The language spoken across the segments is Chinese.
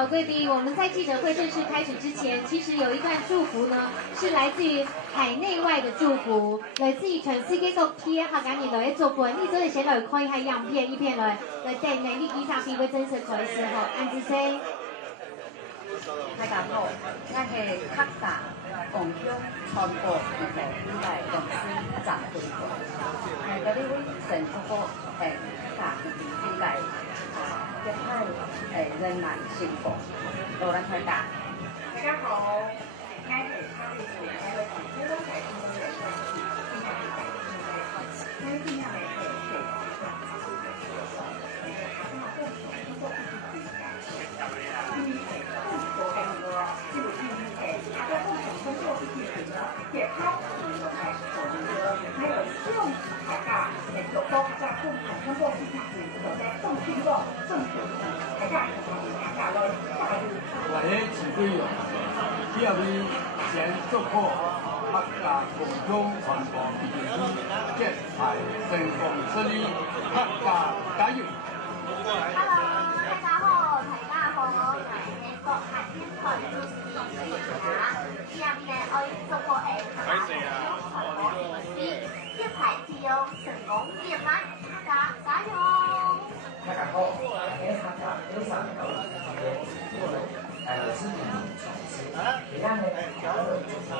好，贵宾，我们在记者会正式开始之前，其实有一段祝福呢，是来自于海内外的祝福，来自于全世界各地的客家人来祝福。你真的写来可以喺样片一片来订你呢几场片嘅真实在时候，安子生。大家好，我係客家共享傳播協會主理董事張君國。嗰啲會成嗰個客家主理一派人民幸福，勞力大家。大家好，我係他哋做嘅個團隊都係做嘅一個邊個係邊個邊個係解开我们的开始，还有希望大家有多在共同通过市场有在正听众正统大家大家来大力。我喺自己用，呢入面請祝福客家共享傳播基金會節排成功順利，客家加油 Hello， 大家好，大家好，我係國客天台主持人啊，呢入面我祝福客家共享傳播基金會節排自由成功圓滿，客家加油！大家好，我係客家非常有意思嘅主持人，是李崇師，而家呢搞到就是客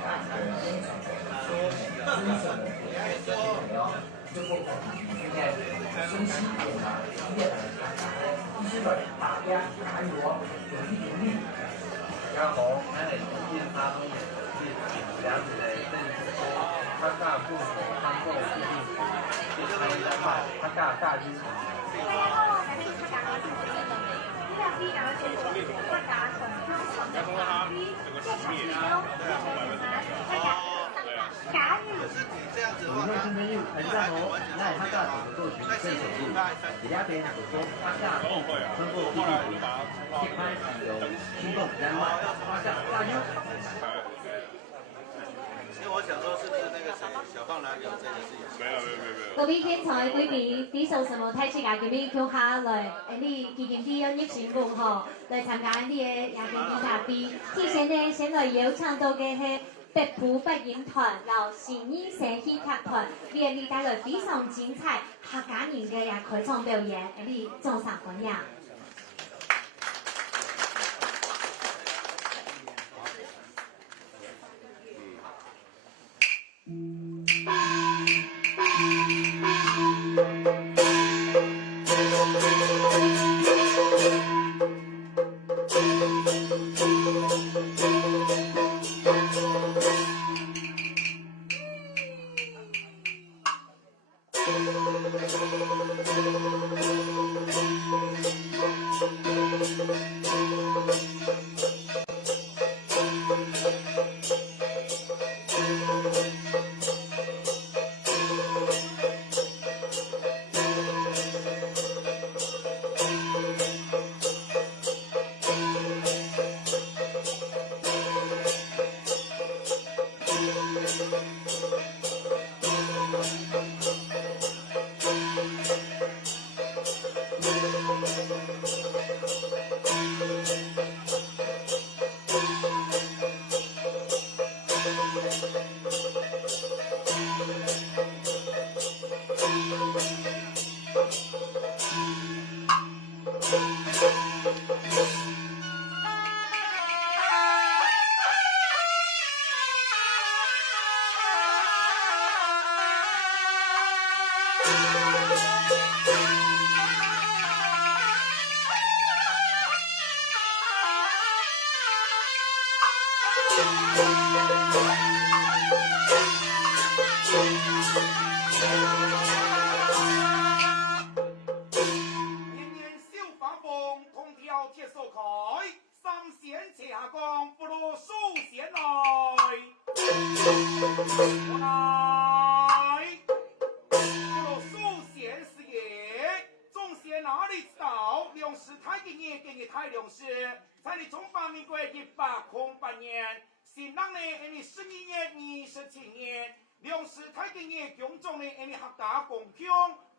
家嘅非常嘅真實嘅朋友，祝福我們嘅順其自然，越來越大，繼續嚟大家加油，努力努力。大家好，我係電沙東嘅兩隻政府客家共同創作基金會，客家大支持。大家好，我係客家嘅主持人，呢入邊有全部客家同鄉傳播基金會，節排自由成功圓滿，客家加油！我們今天又大家好，我係客家同作群鄭守路，而家俾人做客家共同通過基金會，節拍自由，聽共人民，客家加油！因為我想說，是不是那個誰小胖男有這個事情？沒有。各位天才貴賓，啲數什麼睇出嚟？咁樣叫下來，你基金啲熱情部嗬，來參加啲嘅也叫比賽比。之前呢，先來有唱到嘅係北埔八音團，然後新意社戲劇團，為你帶來非常精彩客家人嘅也開場表演，你掌聲歡迎。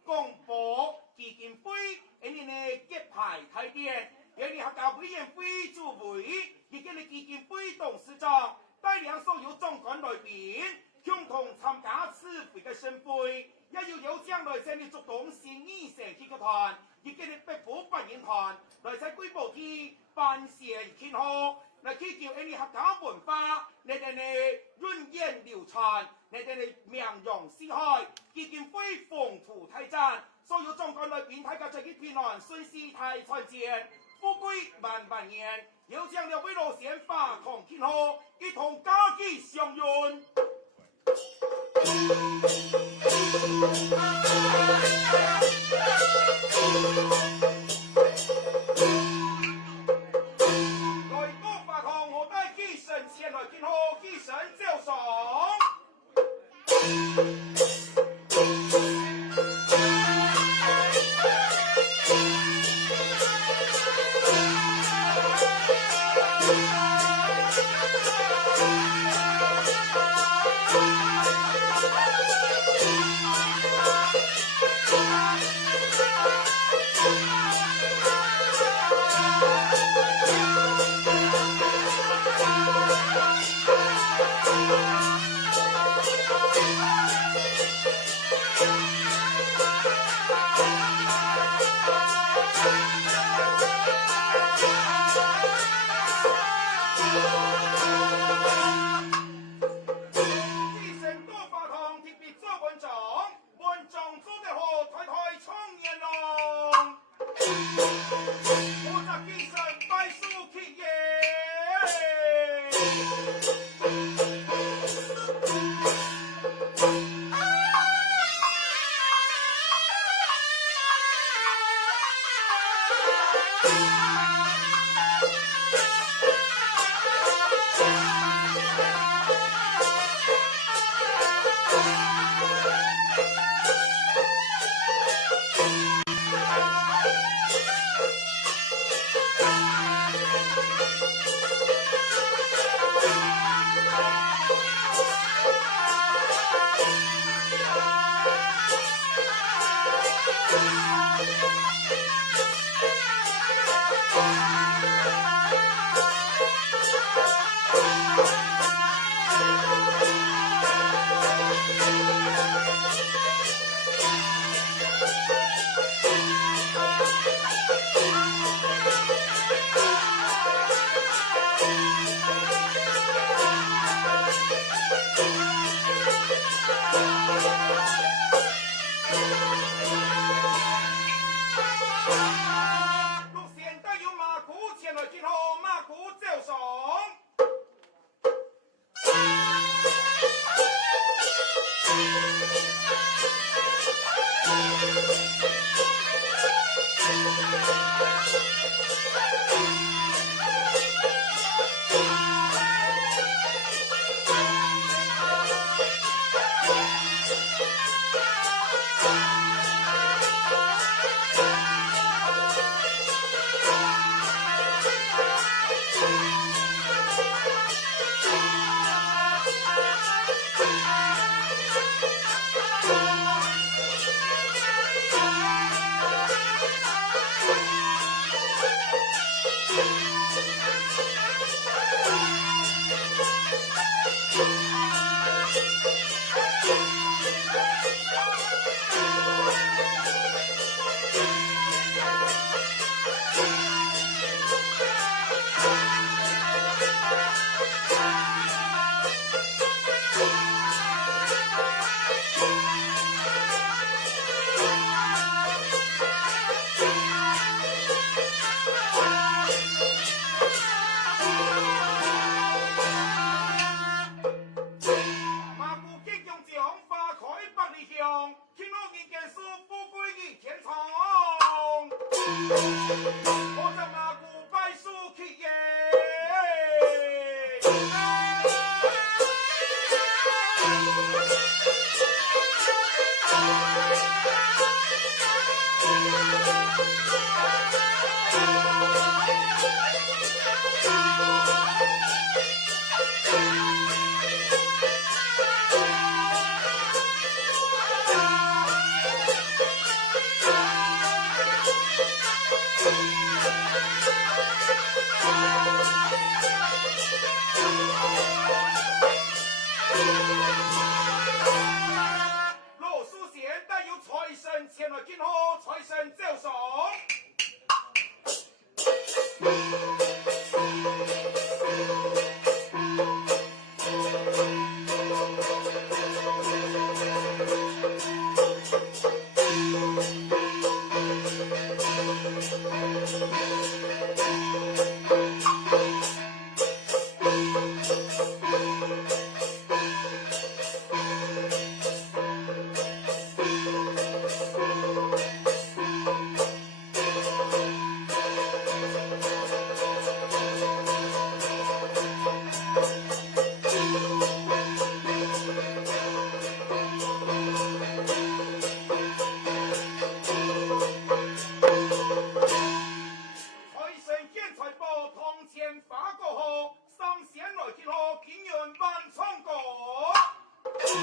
共播基金會，呢節排睇電。原来客家委员会主委，以及的基金会董事长，带领所有总管来宾，共同参加此会的盛会。也有将来这里主动新意社区嘅团，以及的北部八人团，来在贵宝区办线庆贺，来祈求呢客家文化，你哋呢源远流传，你哋呢名扬四海，基金会丰富泰展，所有总管来宾大家在去平安顺遂泰传前，富贵万万年。有将了为了先发同庆贺，一同家己相运。来各法堂，我带祭神前来庆贺，祭神照赏。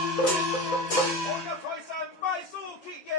我要财神拜书去耶！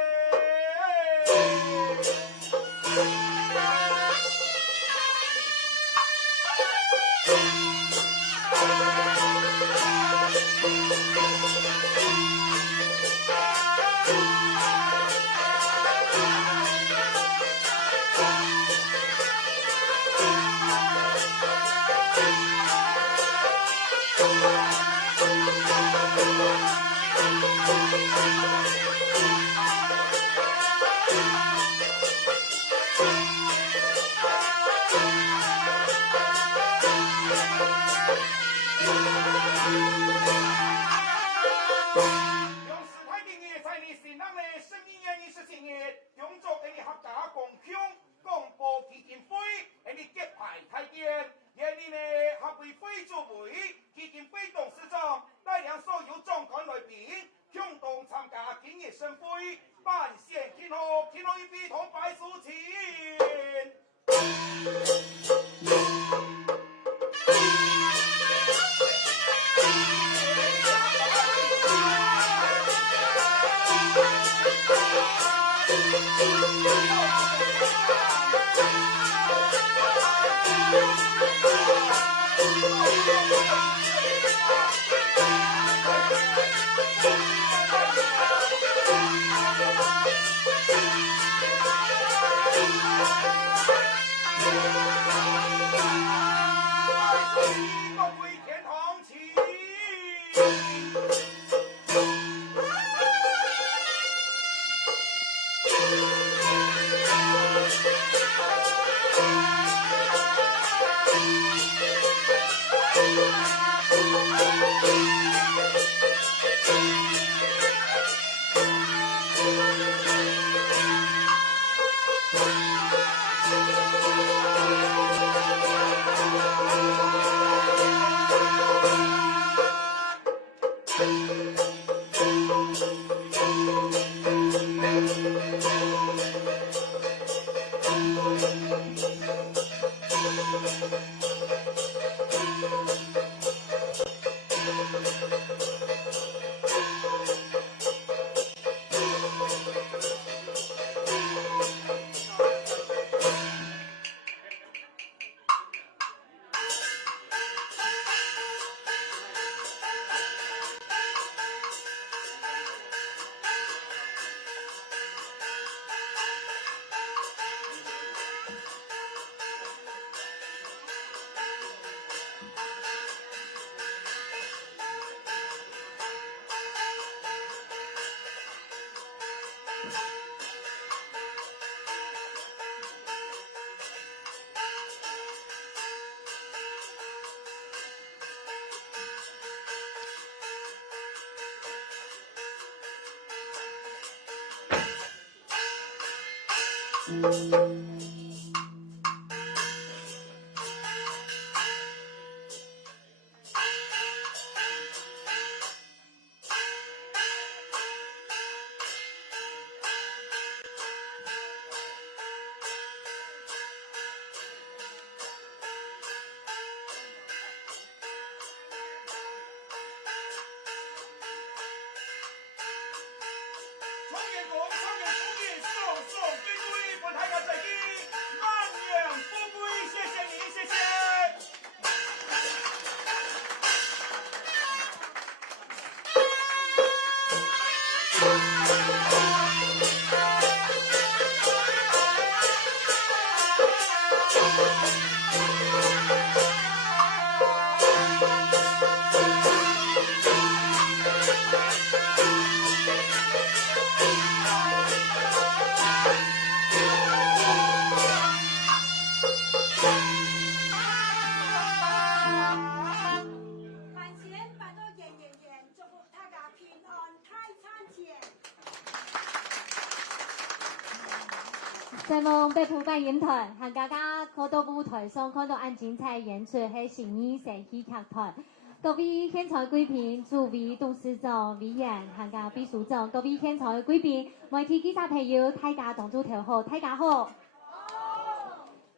在梦被普办演团，和大家看到舞台上看到按精彩演出係成衣社戲劇團。各位現場貴賓、諸位董事長、委員、和個秘書長，各位現場嘅貴賓、媒體記者朋友，大家同組頭好，大家好。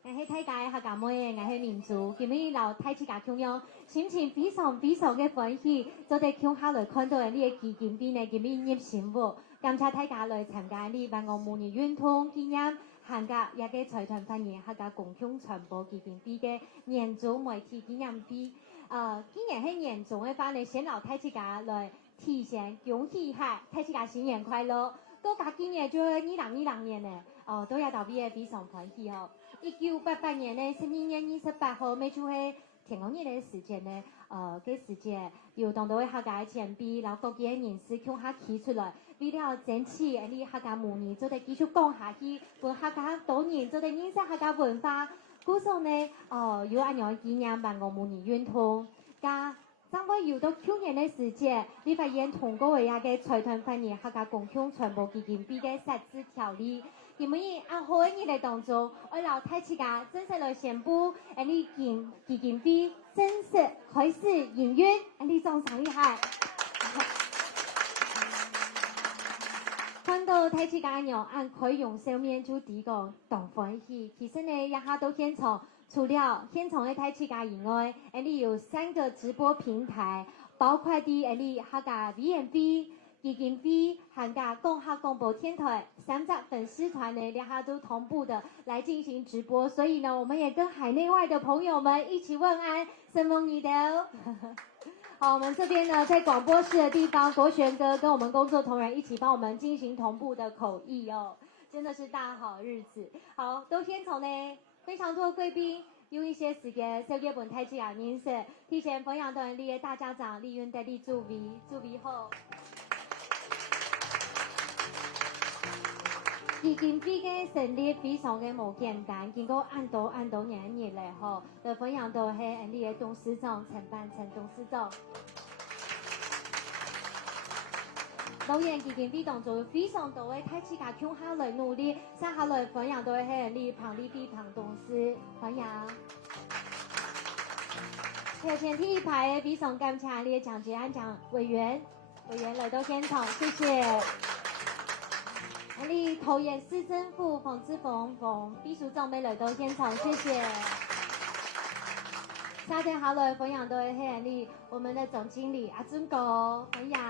我是大家客家妹，我是民族，今日留太子家庆阳，心情非常的欢喜，做得乡下来看到的你的基金比呢，今日入心窝，感谢大家来参加你万我母女运通纪念。韩家也嘅财团发言客家共享传播基金会嘅年终媒体纪念碑。今年係年終嘅話呢，先留太子家來提前恭喜一下太子家新年快樂。到家今年就2020年呢，都也特別非常歡喜哦。1988年呢，12月28號，每就係天公日嘅時間呢，嘅時間有當到客家前輩，然後各界人士向下企出來。為了爭取你客家母語，做得繼續講下去，幫客家多人做得認識客家文化。故所呢，有按樣紀念萬我母語運通，加將會有到去年的時節，立法院通過嘅嘅財團發言客家共享傳播基金會嘅實質條例。今日按好嘅日嚟當中，我留太子家正式來宣布，你基金會正式開始營運，你掌聲厲害！看到太子家娘按開用上面就提講當歡喜，其實呢，一下到現場，除了現場的太子家以外，你有3個直播平台，包括啲你客家 VNB 基金會、客家共客廣播電台3個粉絲團呢，兩下都同步的來進行直播，所以呢，我們也跟海內外的朋友們一起問安，生逢你的哦。好，我們這邊呢，在廣播室的地方，國權哥跟我們工作同仁一起幫我們進行同步的口譯哦，真的是大好日子。好，到現場呢，非常多的貴賓，用一些時間小結本太子家認識，提前分享到你的大家長李雲得力祝福後。基金會嘅成立非常嘅無簡單，經過按多年嚟後，就分享到係你嘅董事長陳董事長。當然基金會當中有非常多嘅太子家向下來努力，下下來分享到係你彭董事分享。還有前第一排非常感謝你嘅蔣捷安委員來到現場，謝謝。你桃園市政府馮志峰秘書長來到現場，謝謝。夏天好來分享到係你我們的總經理阿尊哥分享。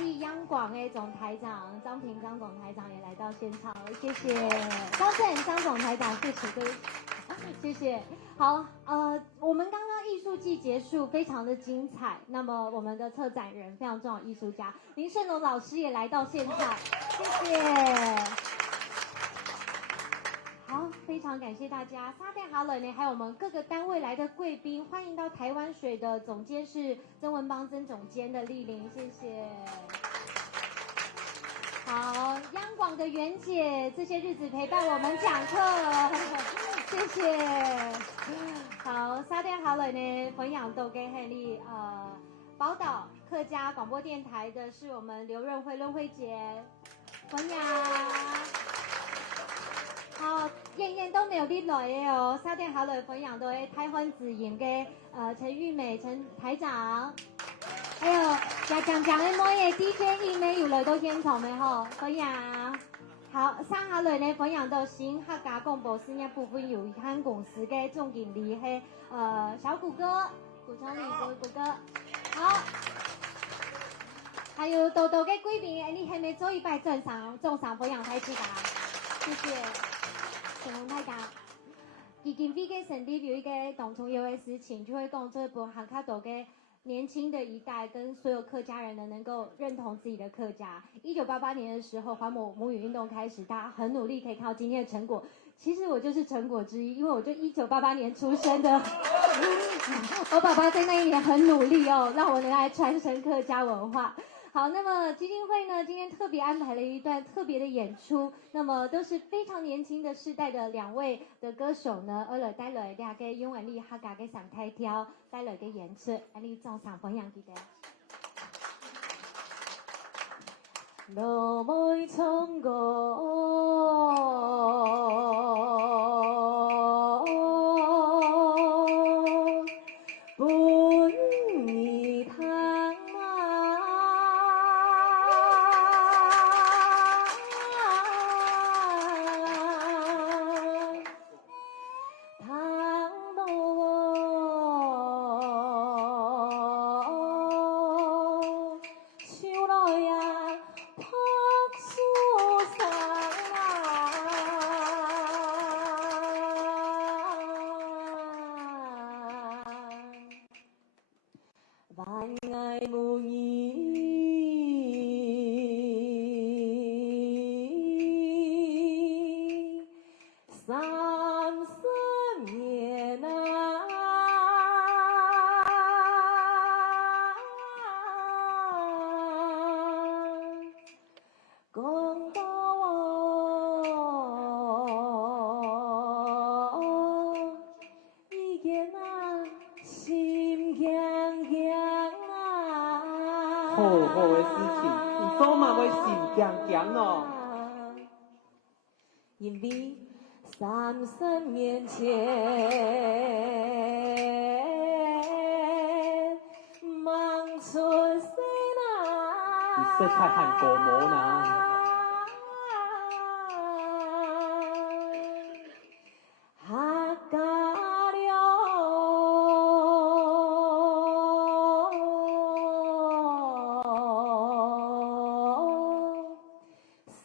你央廣的總台長張平張總台長也來到現場，謝謝。張總台長，謝謝。謝謝。好，我們剛剛藝術季結束，非常的精彩。那麼我們的策展人非常重要藝術家林勝龍老師也來到現場，謝謝。好，非常感謝大家。沙甸好冷呢，還有我們各個單位來的貴賓，歡迎到台灣水的總監是曾文邦曾總監的蒞臨，謝謝。好，央廣的袁姐這些日子陪伴我們講課，謝謝。好，沙甸好冷呢，分享到嘅係你寶島客家廣播電台的是我們劉潤慧姐分享。好，燕都沒有啲來嘅哦，沙甸好冷分享到嘅台灣自營嘅陳玉美陳台長。還有也講嘅妹嘅 DJ 一美有來到現場嘅嗬，分享。好，上下來呢分享到新客家廣播事業部分有限公司嘅總經理係小谷哥，古昌理谷哥。好，還有豆豆嘅貴賓，你係咪做一擺正常分享太子家？謝謝，成龍太家。基金會嘅成立有一個當重要嘅事情，就會講這部客家島嘅年輕的一代跟所有客家人呢，能夠認同自己的客家。1988年的時候，還母語運動開始，大家很努力，可以看到今天的成果。其實我就是成果之一，因為我就1988年出生的，我爸爸在那一年很努力哦，讓我能來傳承客家文化。好，那麼基金會呢，今天特別安排了一段特別的演出，那麼都是非常年輕的世代的2位的歌手呢，帶來兩個用我哋客家嘅上台調帶來嘅演出，我哋掌聲分享俾大家。羅妹衝過。万爱无言。30年啊，讲到我已经啊心惊惊啊！好好的事情，有所嘛会心惊惊咯。因为30年前，梦出世啦，你色彩很古魔呢。客家了，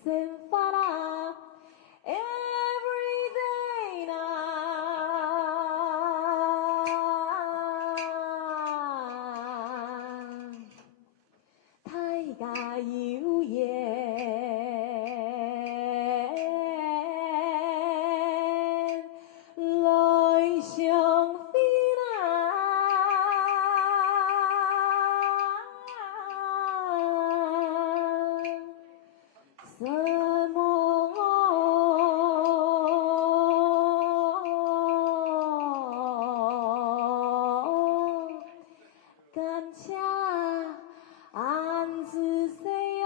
生发啦。Every day 啦，大家有缘来相会啦。什么？感谢安子谁哟？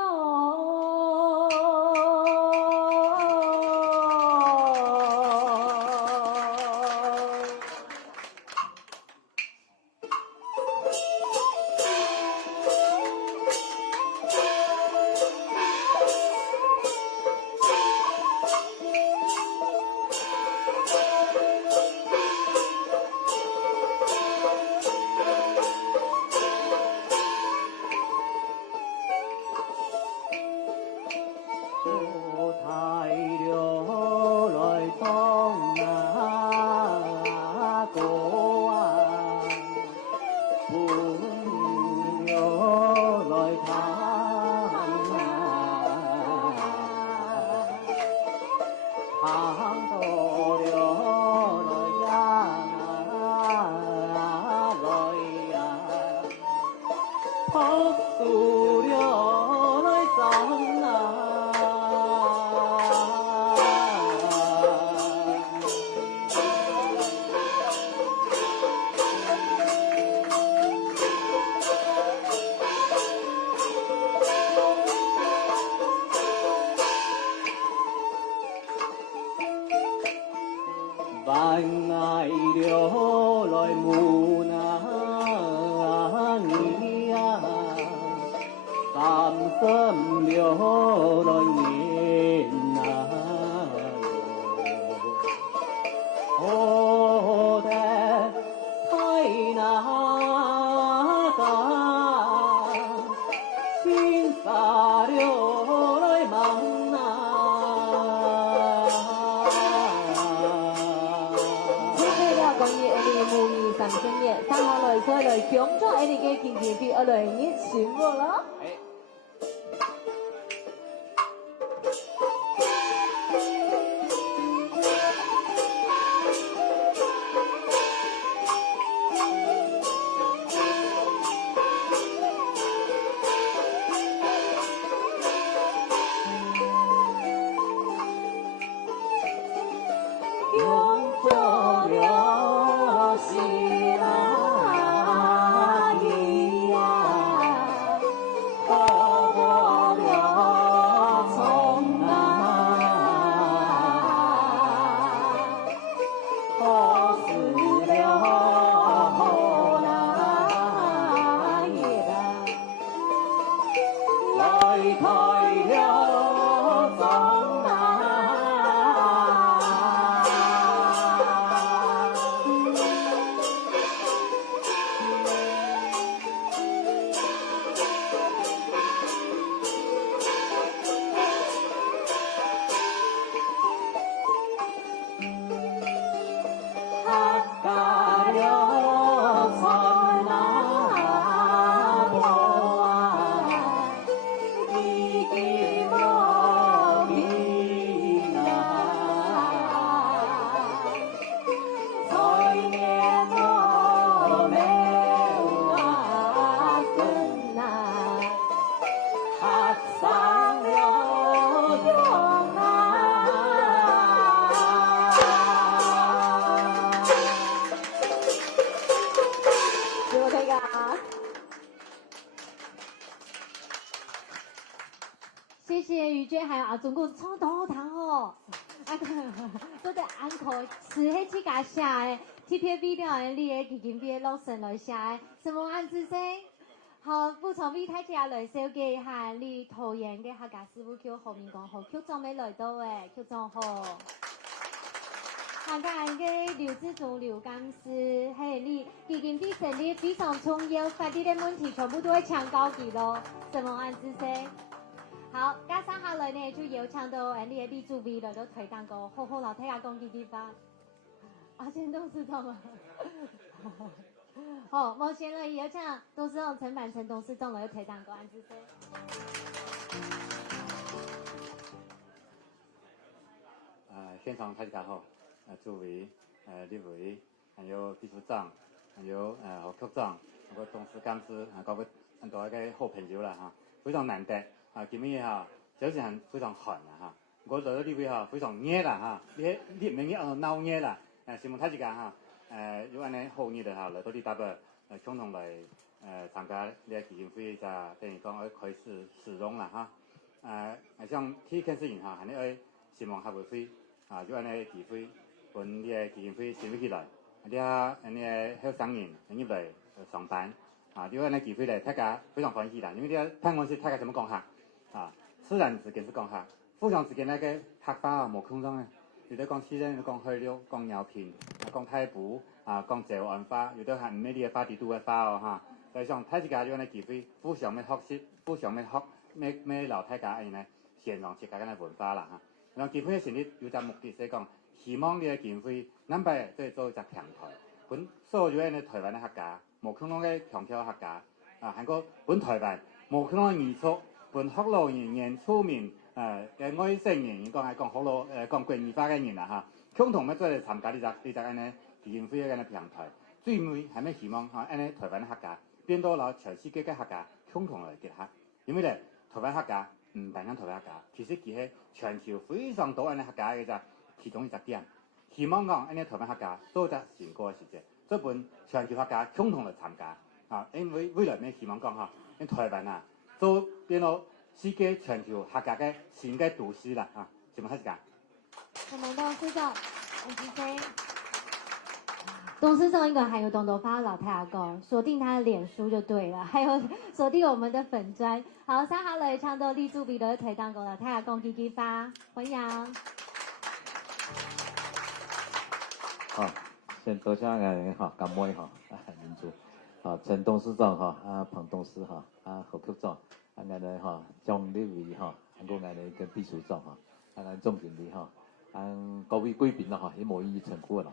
有太阳来当那个啊，朋友来谈到了来呀，朴素了来生啊。万爱了来无那你呀，30了来年啊，好的太那个，心傻了来忙啊。关于我哋母语30年，上下来所来讲咗我哋嘅健健比我来热情喎咯。用做了心啊，你呀。娟还有阿中哥冲头堂哦，都在安可是迄几家写的 TPV 了的你的基金会的路线来写的，什么安之星？好，补充美太家来小姐和你桃园嘅客家师傅叫何明光，好 Q 总没来到诶 ，Q 总好。客家嘅刘志忠刘干事，嘿，你基金会成立非常重要，法律嘅问题全部都会抢高级咯，什么安之星？好，加上下来呢，就有请到你的李主委来到推单个好好老太家讲基金吧。阿贤董事长吗？好，目前呢有请董事长陈板成董事长来推单个安之星。现场大家好，主委、立委，还有秘书长，还有何局长，还有董事干事，各位很多个好朋友啦哈，非常难得今日哈，就是很非常寒啦哈，我来到呢位哈非常热啦哈，你明日闹热啦，希望大家哈，有安尼好热的哈，来到呢搭个共同来参加呢個基金會就等於講開始使用啦哈，像第一件事情哈，係呢希望客委會有安尼機會，本呢個基金會成立起來，啲後生人入嚟上班有安尼機會咧，大家非常歡喜啦，因為啲辦公室大家怎麼講客私人之間是講客，互相之間那個客法冇空中嘅，有啲講西人，講海陸，講饒平，講太埔講石灣話，有啲係唔咩啲嘅法地都嘅話哈，所以想大家有安尼機會，互相嘅學習，互相嘅學咩老大家安尼現狀自家嘅文化啦哈。然後基金會成立有隻目的是講，希望呢個基金會能夠再做一隻平台，本所有嘅台灣嘅客家，無可能嘅強調客家韓國本台灣無可能藝術，本學路人原住民嘅外省人，講係講學路講國語化嘅人啦嚇，共同咩做嚟參加呢隻安尼基金會嘅安尼平台，最尾係咩希望安尼台灣嘅客家變到攞全世界嘅客家共同嚟結合，因為咧台灣客家。唔單單台灣客家，其實佢係全球非常多安尼客家嘅啫，其中一隻點。希望講安尼台灣客家做隻成果嘅時節，這本全球客家共同嚟參加因為未來咩希望講因台灣做變到世界全球客家嘅新嘅都市啦希望開始講。我們董事長，董事長應該還有懂得發老太阿公，鎖定他的臉書就對了，還有鎖定我們的粉專。好，三下來唱到立柱比的推單個老太阿公基基發，歡迎。好，先多謝感謝民主陳董事長彭董事何局長俺哋張立委還有俺哋跟秘書長俺總經理各位貴賓啦一模一稱呼啦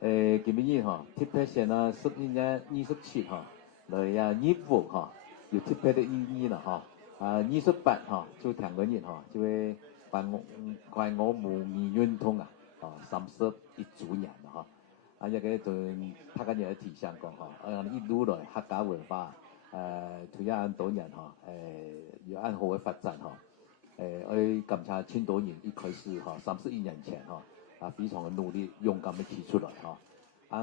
今日特別先11月27來業務有特別的意義啦28就聽個人就會快我們民運動31周年啦一個對客家人嘅提倡講一路來客家文化推咗多年有很好嘅發展我感謝千多年一開始31年前非常的努力勇敢的提出來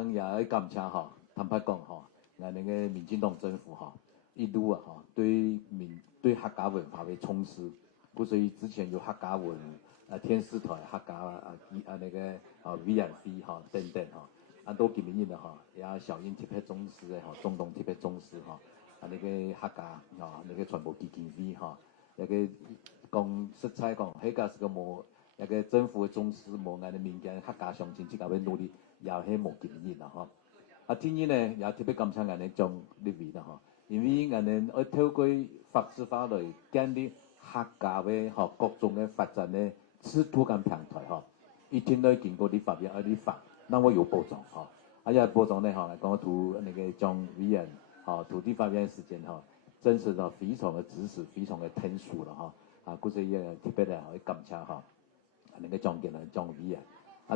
也感謝坦白講俺那個民進黨政府一路對客家文化的重視，所以之前有客家文天使台客家那個VNF 等等都今年也小英特別重視中東特別重視那個客家那個全部基金會那個講實在講迄個是個冇那個政府的重視冇俺的民間客家鄉親自己的努力也係冇經驗啦第二呢也特別感謝俺的張立委啦因為俺哋要透過法制化來建立客家的各種的發展的制度跟平台一定要經過立法院立法，那我有保障有保障呢來講圖那個張委員圖立法院時間真是非常的支持，非常的聽數啦嗰些嘢特別咧感謝那個張建張委員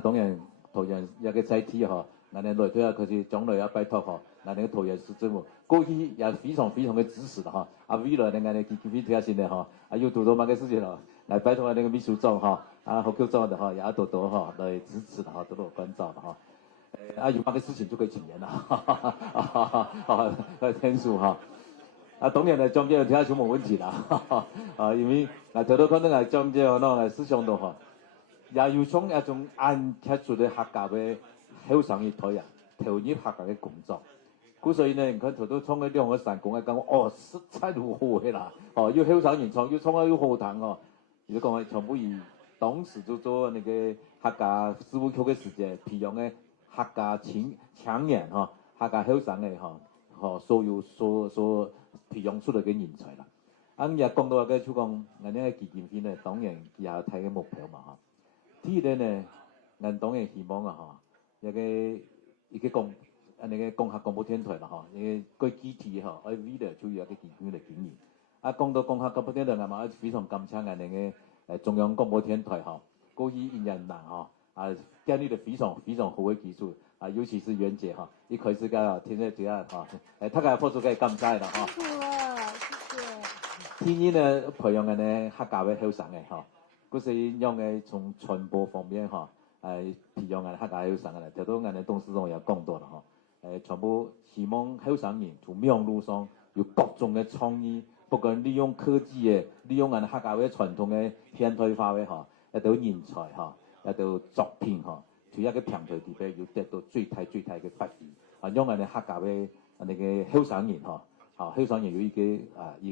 當然同樣一個載體俺哋來對佢哋將來要拜託俺哋桃園市政府過去也非常非常的支持的未來呢俺哋基金會條線呢有多乜嘅事情來拜託那個秘書長何局長的也多多來支持的多多關照的有乜嘅事情就可以請人啦天數当然来讲这听什么问题啦，因为头头可能讲这喏思想度也有从一种按贴出的客家的后生一代投入客家的工作。故所以呢，你看头头创个两个散工讲实在如好的啦，要后生人创，要创要好谈就讲全部以当时就做那个客家事务局的时间培养的客家青年客家后生的所培养出来嘅人才啦。也讲到就讲，俺呢基金会呢，当然也有睇嘅目标嘛第一呢，俺当然希望一个公客广播电台啦一个具体未來就有一個基金嘅經驗。講到公客廣播電台，俺嘛非常感謝俺哋嘅中央廣播電台過去1年來建立了非常非常好嘅技術尤其是袁姐一開始聽咗之後大家付出嘅感謝啦辛苦了，謝謝。第二呢，培養俺哋客家嘅後生嘅嗰時讓嘅從傳播方面培養俺哋客家後生嘅，頭都俺哋董事長也講到啦全部希望後生人從網絡上有各種嘅創意，不管利用科技嘅，利用俺哋客家嘅傳統嘅現代化嘅一到人才一到作品就一個平台底下要得到最大嘅發揮讓俺哋客家嘅俺哋嘅後生人後生人有一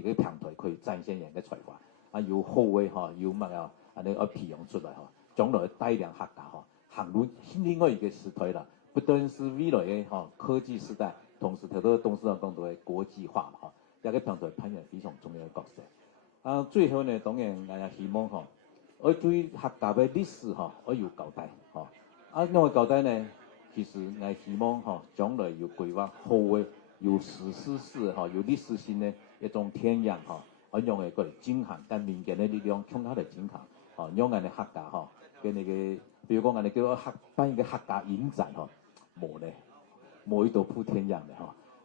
個平台可以展現人嘅才華有好嘅有乜俺哋培養出來將來帶領客家行入另外一個時代啦。不單是未來嘅科技時代，同時頭都董事長講到嘅國際化一個平台扮演非常重要嘅角色。最後呢，當然我也希望我對客家嘅歷史我要交代因為交代呢，其實我希望將來要規劃好嘅有史詩式有歷史性嘅一種天然我用嘅過嚟進行，但民間嘅力量向下嚟進行讓我哋客家嘅那個，比如講我哋叫辦一個客家影展冇咧，冇一道鋪天然嘅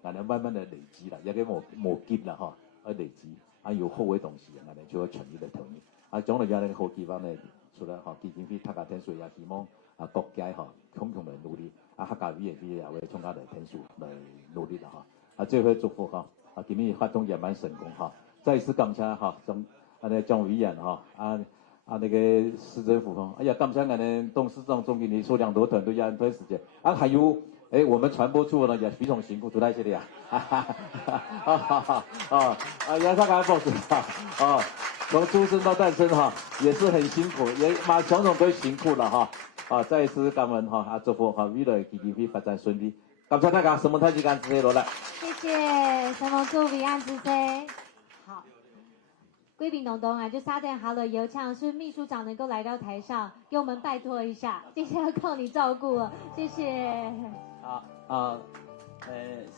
我哋慢慢地累積啦，一個冇結啦去累積有好嘅東西，我哋就要全力嚟投入將來有啲好地方呢，除了基金會客家天數也希望各界共同嚟努力客家委員會也會從家嚟天數嚟努力啦最後祝福今年活動也蠻成功再一次感謝張委員那個市政府感謝我們董事長、總經理、所兩多團隊也很多時間還有我們傳播處呢也非常辛苦，多謝你也大家保持從出生到誕生也是很辛苦，也馬總統都辛苦了再一次感恩祝福未來基金會發展順利，感謝大家，什麼太極間之落來，謝謝，什麼祝彼岸之聲。好。貴賓東東就沙點好了，有請是秘書長能夠來到台上，給我們拜託一下，接下來要靠你照顧了，謝謝。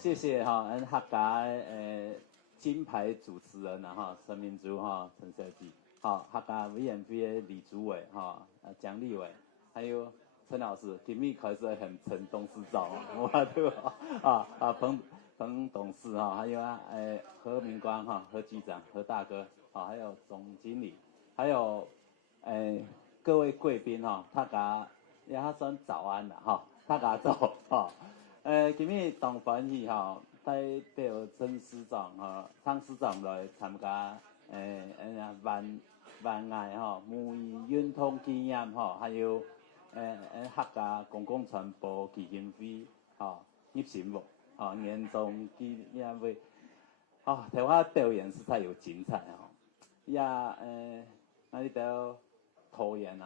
謝謝客家金牌主持人陳明珠陳小姐，客家委員會的李主委蔣立偉，還有陳老師，今日開始很陳董事長，我都彭董事還有何明光何局長何大哥。還有總經理，還有各位貴賓大家也算早安啦大家早今日當歡喜代表陳市長湯市長來參加萬愛母語運動紀念還有客家公共傳播基金會葉新木年終紀念會台灣表演實在有精彩那裡都桃園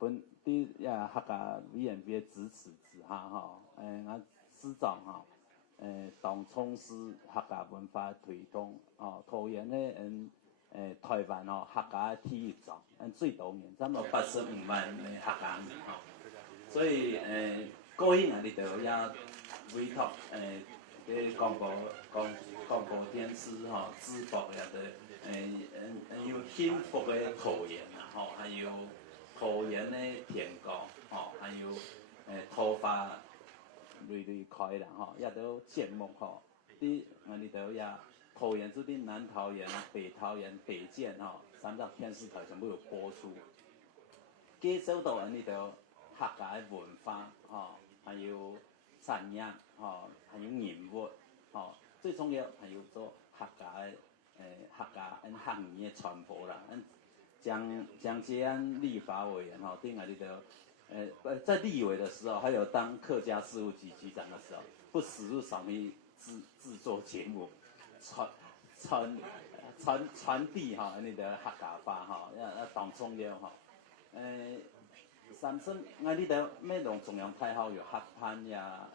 本地客家委員會支持之下市長當從事客家文化推動桃園的台灣客家體育場最多年差不多85萬的客家人所以過去那裡都也委託廣播電視直播有幸福的桃園還有桃園的天光還有桃花累累開啦也都節目我哋都也桃園這邊南桃園北桃園北建三大電視台全部有播出，介紹到我哋都客家的文化還有產業還有人物最重要還有做客家的客家汉语的传播啦。蒋捷安立法委员哈，定下你的在立委的时候，还有当客家事务局局长的时候，不时入上面制作节目，传递哈你的客家话哈，要当中了哈。三生我你的那种中央太好有合攀呀，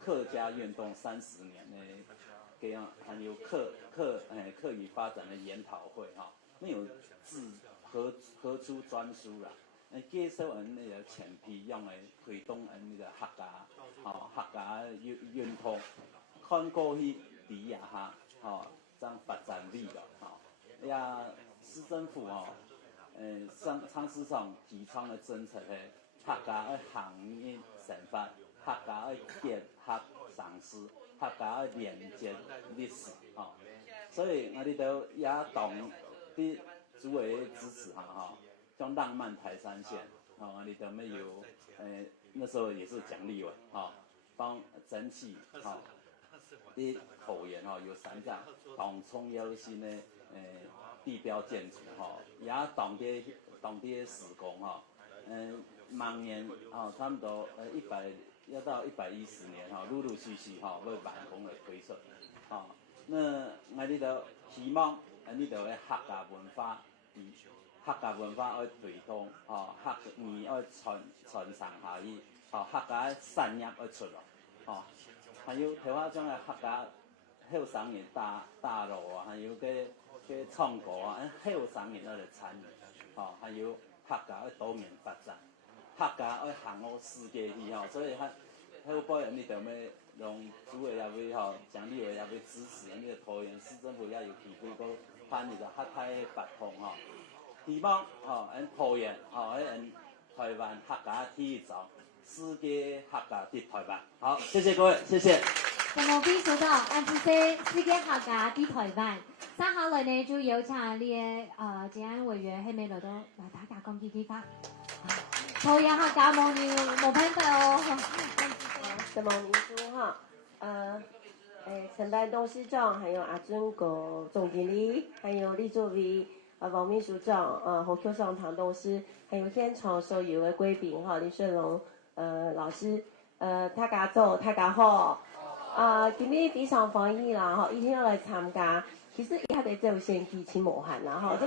客家运动30年的这样，还有客语发展的研讨会哈，没有合出专书啦。介绍那个前批用来推动那个客家，客家运动，看过去底下哈，这样发展力的哈，市政府尝试上提倡的政策係客家嘅行業成法，客家嘅結合常識，客家嘅連接歷史所以我哋都也當啲主委支持像浪漫台山線我哋都沒有那時候也是蔣立文幫整體啲口言有3張當重要性嘅地標建築也當地施工明年差唔多要到110年陸陸續續會完工來推出那我哋就希望呢度嘅客家文化要推動客語要傳承下去客家產業要出來還有台灣種嘅客家後生人大路還有嘅創國後生人來參與還有客家要多元發展，客家要行到世界去所以後輩人哋就咩用主委也會蔣立委也會支持呢個桃園市政府也有提供個番呢個客家嘅發通希望桃園台灣客家體育場世界客家的台灣。好，謝謝各位，謝謝。咁我必須到MCC世界客家的台灣。接下來呢就有請呢捷安委員喺咪度來大家講幾句話。桃園客家冇朋友什麼民族承辦董事長，還有阿俊國總經理，還有李作為王秘書長，何 Q 上唐董事，還有現場所有的貴賓李順龍老師，大家早，大家好。今日非常歡喜啦，一定要來參加。其實一下子就先期請無限啦，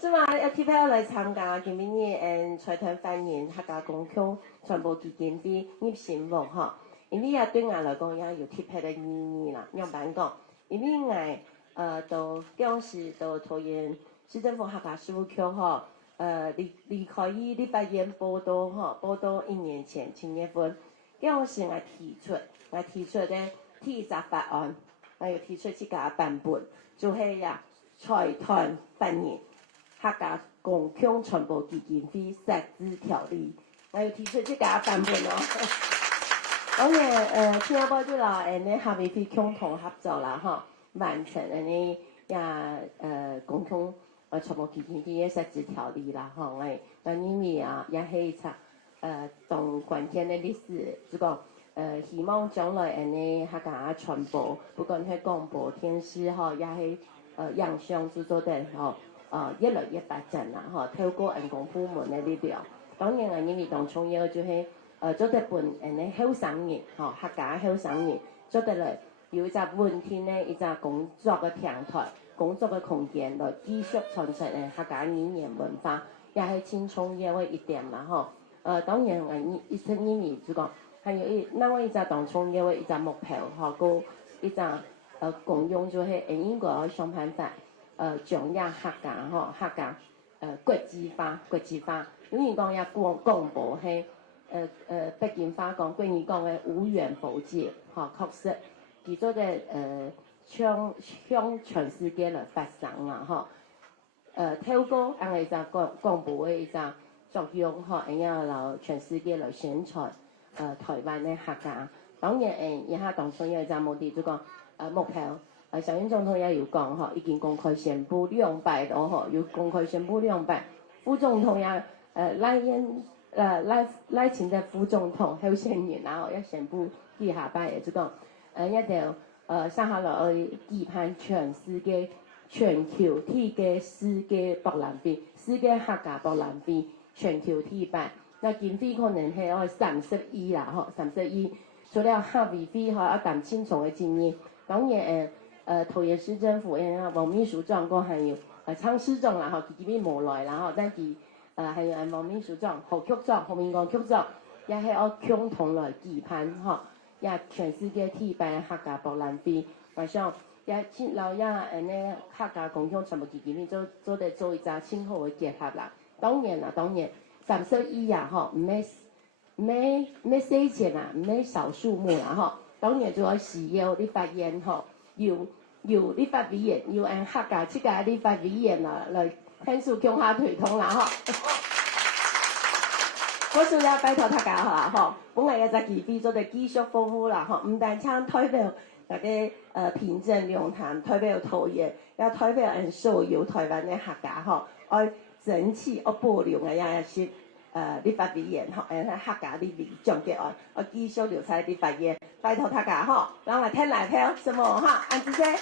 咁啊，特別要來參加今年嘅財團歡迎客家共享傳播基金會入新夢因為也對我來講也有特別嘅意義啦。樣板講，因為我到當時到桃園市政府客家事務局離開立法院報道1年前7月份，當時我提出嘅第一隻法案。我要提出這個版本，就係財團歡迎客家共享傳播基金會實施條例。我要提出這個版本當然新加坡就啦，合委會共同合作啦，完成共享傳播基金會嘅實施條例啦，我因為也係一當關鍵嘅歷史，就講。希望將來客家傳播，不管係廣播電視也係影像製作的越來越發展啦透過人工部門嘅力量，當然因為當重要就係做得本後生人客家後生人做得來有一隻穩定嘅一隻工作嘅平台、工作嘅空間來繼續傳承客家語言文化，也係挺重要嘅一點啦當然因為就講。還有另外一隻當中嘅一隻目標個一隻共用就係英國想辦法將客家國際化，因為講廣播係北京話講國語講嘅無遠弗屆確實佢做嘅向全世界來發聲啦透過一隻廣播嘅一隻作用然後全世界來宣傳台灣的客家，當然而家當中有一個目的就講目標，小英總統也有講已經公開宣布200多有公開宣布200，副總統也賴清德副總統候選人也宣布下拜就講一定上下來期盼全世界全球體嘅世界博覽會、世界客家博覽會全球體辦。那經費可能係30億啦，吼，30億。除了客委會吼，談輕重嘅經驗，當然桃園市政府王秘書長，個還有蔡市長啦，吼，佢邊無來啦，吼，但係還有王秘書長、何局長、何明光局長，也係要共同來期盼，吼，也全世界體辦客家博覽會，我想也請老也客家共享傳播基金會做一個深厚嘅結合啦。當然30億啊，吼，唔係少錢啊，唔係小數目啦，吼。當然就要需要立法院吼，由立法委員，由按客家7個立法委員啊來牽手共下推動啦，吼。我需要拜託大家啦，吼，本來嘅機會做得繼續豐富啦，吼，唔但請代表大家平鎮龍潭，代表桃園，也代表所有台灣嘅客家，吼，愛爭取保留嘅也是。立法委員吼，客家立委總結我繼續留在立法院，拜託大家吼，讓我聽來票，什麼哈，安子姐，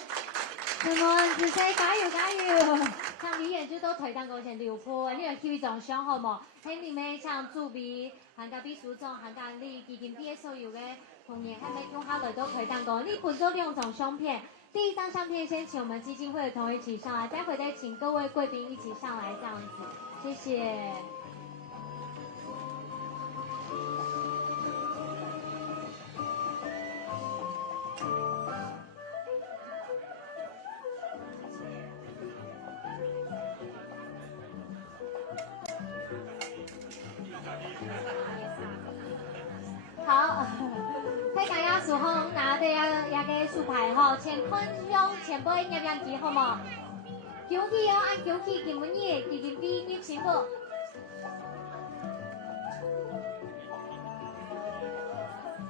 什麼安子姐，加油加油！像李演就都推動過前6鋪，你個氣象上好冇？喺裡面像駐備、客家秘書長、客家你基金啲所有嘅同仁，係咪用下來都推動過？你本做2種相片，第一張相片先請我們基金會的同仁一起上來，待會再請各位貴賓一起上來，這樣子，謝謝。好，睇大家數控拿的一個數牌吼，前坤用前輩入樣記好冇？叫起哦，按叫起見滿意，基金會入錢不？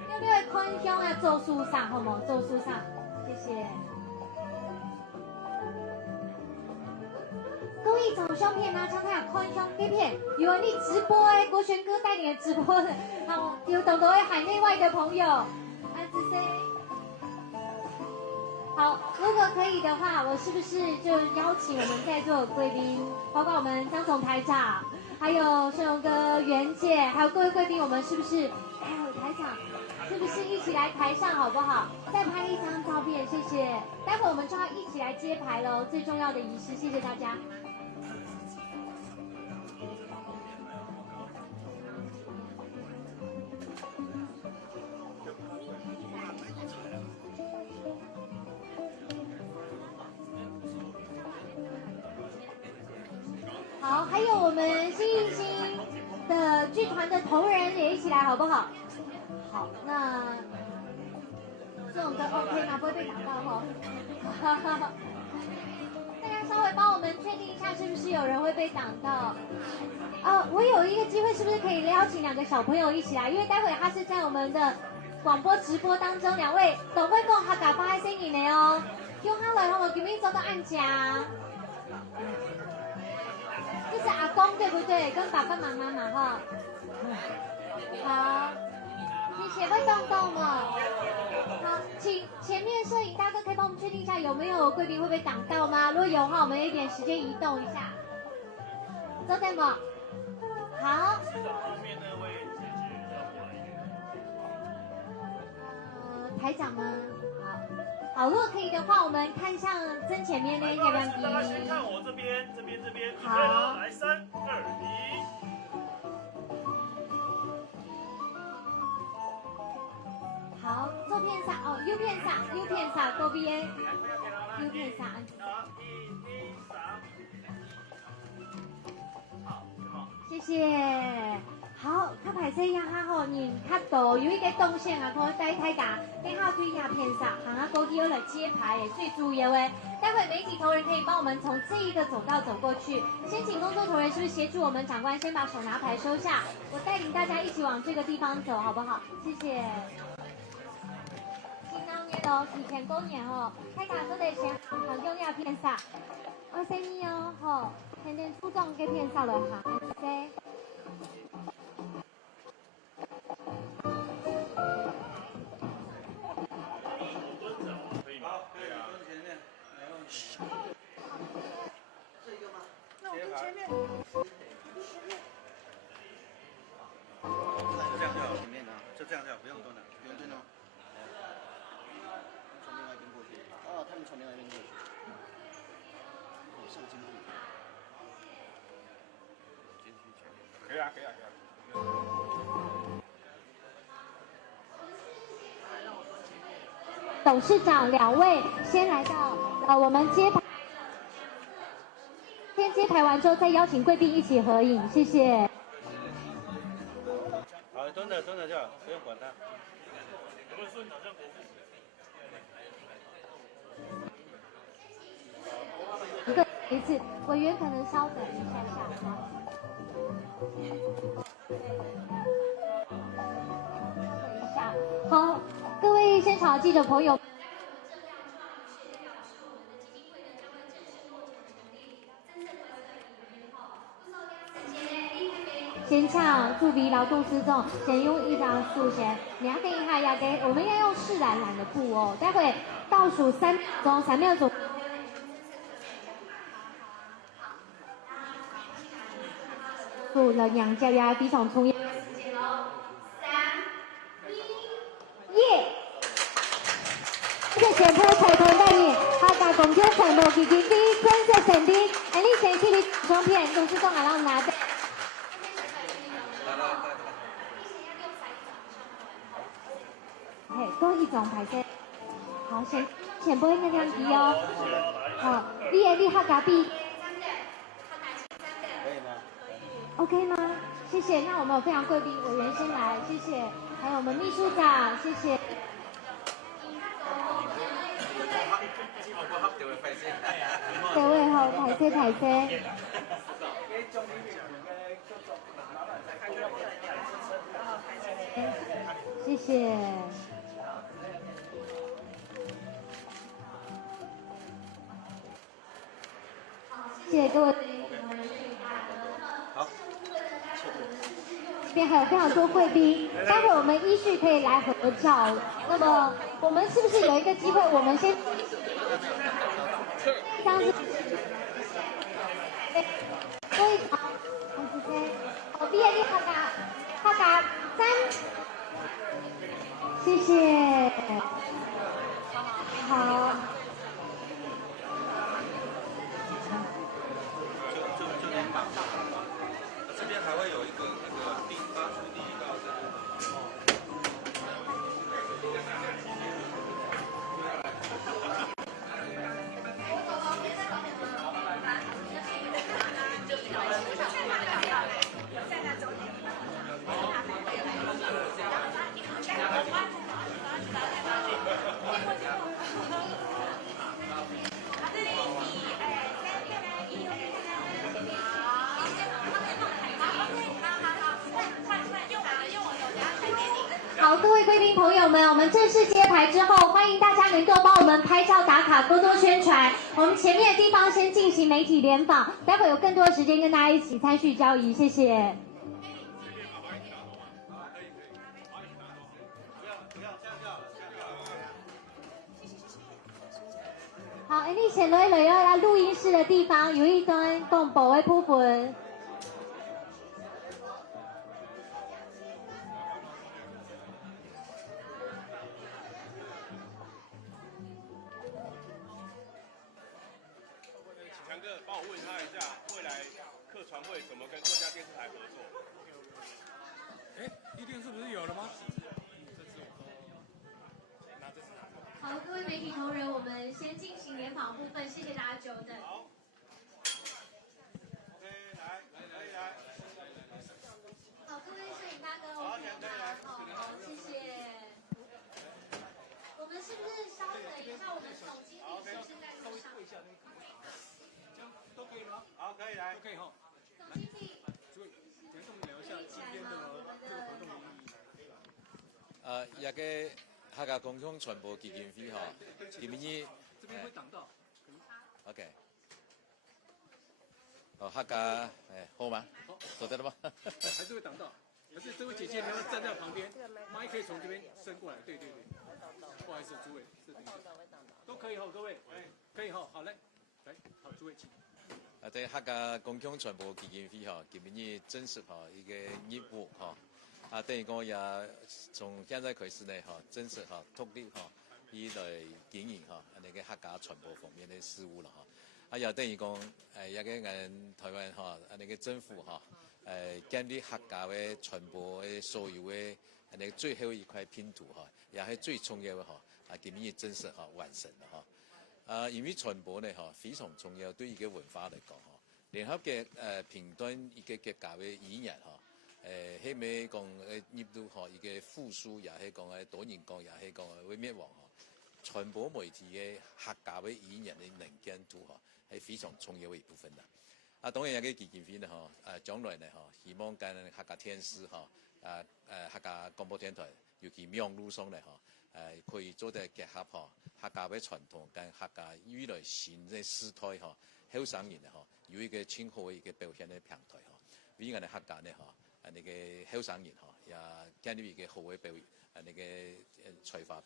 要不要坤用啊？做書上好冇？做書上，謝謝。各位找相片啊，常常看相片，有你直播哎，国权哥带你的直播的，好，有懂得海内外的朋友，安子 C。好，如果可以的话，我是不是就邀请我们在座的贵宾，包括我们张总台长，还有盛荣哥、袁姐，还有各位贵宾，我们是不是还有台长，是不是一起来台上好不好？再拍一张照片，谢谢。待会我们就要一起来揭牌喽，最重要的仪式，谢谢大家。好，还有我们新艺星的剧团的同仁也一起来，好不好？好，那这种的 OK 吗？不会被打到哈。大家稍微帮我们确定一下，是不是有人会被挡到？我有一个机会，是不是可以邀请2个小朋友一起来？因为待会他是在我们的广播直播当中，2位董会共客家话的声音的哦，叫他来，我们今天做到按家。这是阿公对不对？跟爸爸妈妈嘛哈。好，谢谢，会动动吗？好，请前面摄影大哥可以帮我们确定一下有没有贵宾会被挡到吗？如果有的话，我们有一点时间移动一下。做对吗？好。台长吗？好，如果可以的话，我们看向正前面那要不要比？大家先看我这边，这边，好，来3、2、1。好，左片上哦，右片上，嗰邊，右片上。謝謝。好，較排勢一下吼，人較多，有一個動線啊，可以帶大家跟下推下片上，行下高啲來接牌也最主要誒。待會媒體同仁可以幫我們從這一個走道走過去，先請工作同仁是不是協助我們長官先把手拿牌收下，我帶領大家一起往這個地方走，好不好？謝謝。新老年咯，提前過年哦，大家都得先行用下片上，我聲音哦，吼，天天出眾嘅片上來行，謝。可以这样，不用蹲了，不用蹲哦。从另外一边过去。哦，他们从另外一边过去。上金步。可以啊。董事长2位先来到我们接牌，先接牌完之后再邀请贵宾一起合影，谢谢。好，蹲着就好，不用管他。一次，委员可能稍等一下。好，各位现场的记者朋友。先抢助理劳动司众，先用一张速写，你要等一下，我们要用试染的布哦。待会倒数3秒钟，3秒钟。不了，娘家呀，地上冲耶！谢谢普财团带领，客家公共传播基金会正式成立，你先去你照片，董事长让拿的。多一种牌子，好，先播那张机哦。好，你客家币。可以吗 ？OK 吗？谢谢。那我们有非常贵宾委员先来，谢谢。还有我们秘书长，谢谢。各位好，台姐。谢谢。谢谢各位。好。这边还有非常多贵宾，待会我们依序可以来合照。那么我们是不是有一个机会，我们先这样子？多一场，好，毕业的客家3，谢谢。好。就能绑。这边还会有一个发出第一道声。好，各位贵宾朋友们，我们正式揭牌之后，欢迎大家能够帮我们拍照打卡，多多宣传。我们前面的地方先进行媒体联访，待会有更多的时间跟大家一起参叙交易，谢谢。好，你先来要录音室的地方有一段公布的部分。强哥，帮我问他一下，未来客船会怎么跟客家电视台合作？一定是不是有了吗？好，各位媒体同仁，我们先进行联访部分，谢谢大家久等。好。OK， 来。好，各位摄影大哥 ，OK 吗？好，谢谢。我们是不是稍等一下？我们总经理是不是在路上？这样都可以吗？好，可以来。可以哈。总经理，诸位，简单聊一下今天的这个活动的意义。也个客家公共传播基金会哈，今年这边会挡到。OK。客家好吗？坐得了吗？还是会挡到。可是这位姐姐你要站在旁边，麦可以从这边伸过来。对。不好意思，诸位，都可以哈，各位，可以哈，好嘞，来，好，诸位请。这客家公共传播基金会哈，今年正式哈一个业务哈，等于讲也从现在开始呢，正式脱力以来经营那个客家传播方面的事务了也等于讲一个俺台湾那个政府建立客家的传播的所有的那个最后一块拼图也是最重要的今年正式完成了因为传播呢非常重要，对一个文化来讲联合嘅评断一个国家的语言迄咪讲入到一个复苏，也是讲多人讲，也是讲会灭亡传播媒体的客家的语言的能见度是非常重要的一部分啦。当然有个基金会呢将来呢希望跟客家电视客家广播电台，尤其网络上呢可以做得结合客家的传统跟客家未来新的时代后生人有一个很好的一个表现的平台为我哋客家呢那个后生人也建立一个好的那个才华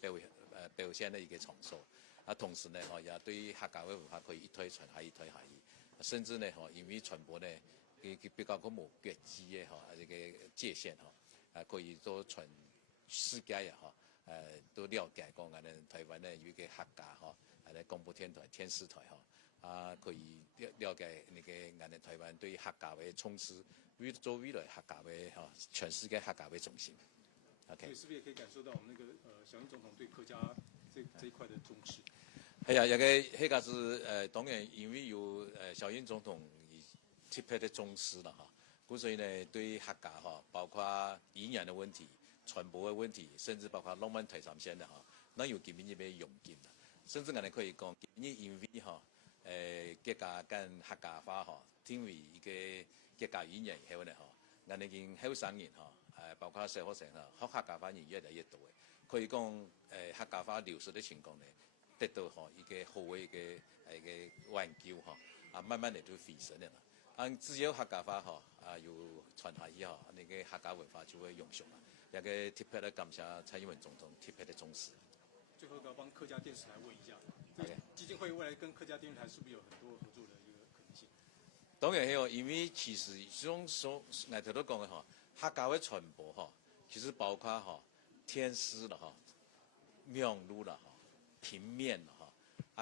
表现的一个场所同时呢也对客家的文化可以一推传下一推下去，甚至呢因为传播呢比较冇国际的这个界限可以做全世界都了解讲我哋台湾呢有一个客家广播电台、电视台可以了解那个我哋台湾对客家的冲刺，做未来客家的全世界客家的中心。OK， 所以是不是也可以感受到我们那个小英总统对客家这一块的重视？系啊，迄个是当然因为有小英总统特别的重视了所以呢对客家包括语言的问题、传播的问题，甚至包括浪漫台上线的那有今年嘅用劲甚至我哋可以讲今年因为客家跟客家话成为一个客家语言以后呢我哋見後生人包括社會上學客家話人越來越多可以講客家話流失的情況呢得到一個好的一個挽救慢慢嚟都回升嘅啦。只有客家話有傳下以後，那個客家文化就會永續啦。一個特別的感謝蔡英文總統特別的重視。最後要幫客家電視台問一下，基金會未來跟客家電視台是不是有很多合作的一個可能性？當然係因為其實種所我頭都講嘅客家嘅傳播其實包括電視啦網絡啦平面啦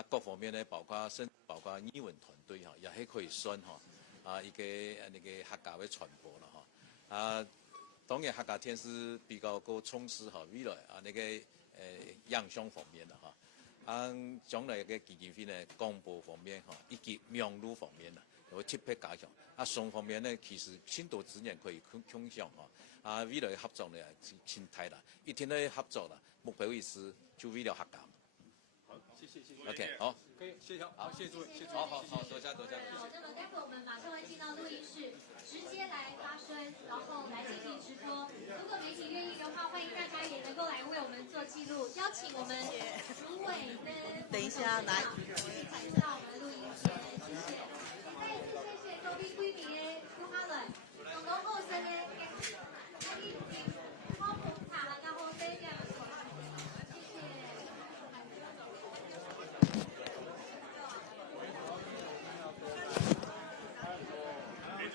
各方面呢，包括甚至包括語文團隊也係可以算一個那個客家嘅傳播啦當然客家電視比較個重視未來那個影像方面啦將來嘅基金會呢廣播方面以及網絡方面會特別加強雙方面呢其實很多資源可以共享未來合作呢前提啦一天的合作啦目標意思就為了客家好，謝謝。OK， 好，可以，謝謝，好，謝謝諸位，謝謝，好，多謝。好，那麼待會我們馬上會進到錄音室，直接來發聲，然後來進行直播。如果媒體願意的話，歡迎大家也能夠來為我們做記錄。邀請我們主委跟等一下來進到我們錄音間，謝謝。再一次謝謝周邊貴賓的顧客們，共同後生的好捧場，然後非常謝謝。没错。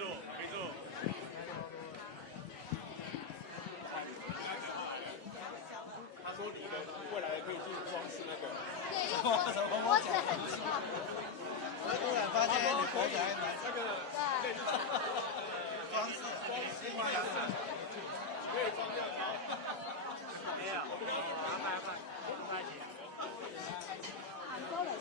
他说你的未来可以进装饰那个。对，因为脖子很长。我突然发现你脖子还蛮那个对，装饰，可以装下它。没有，麻烦。很多人是。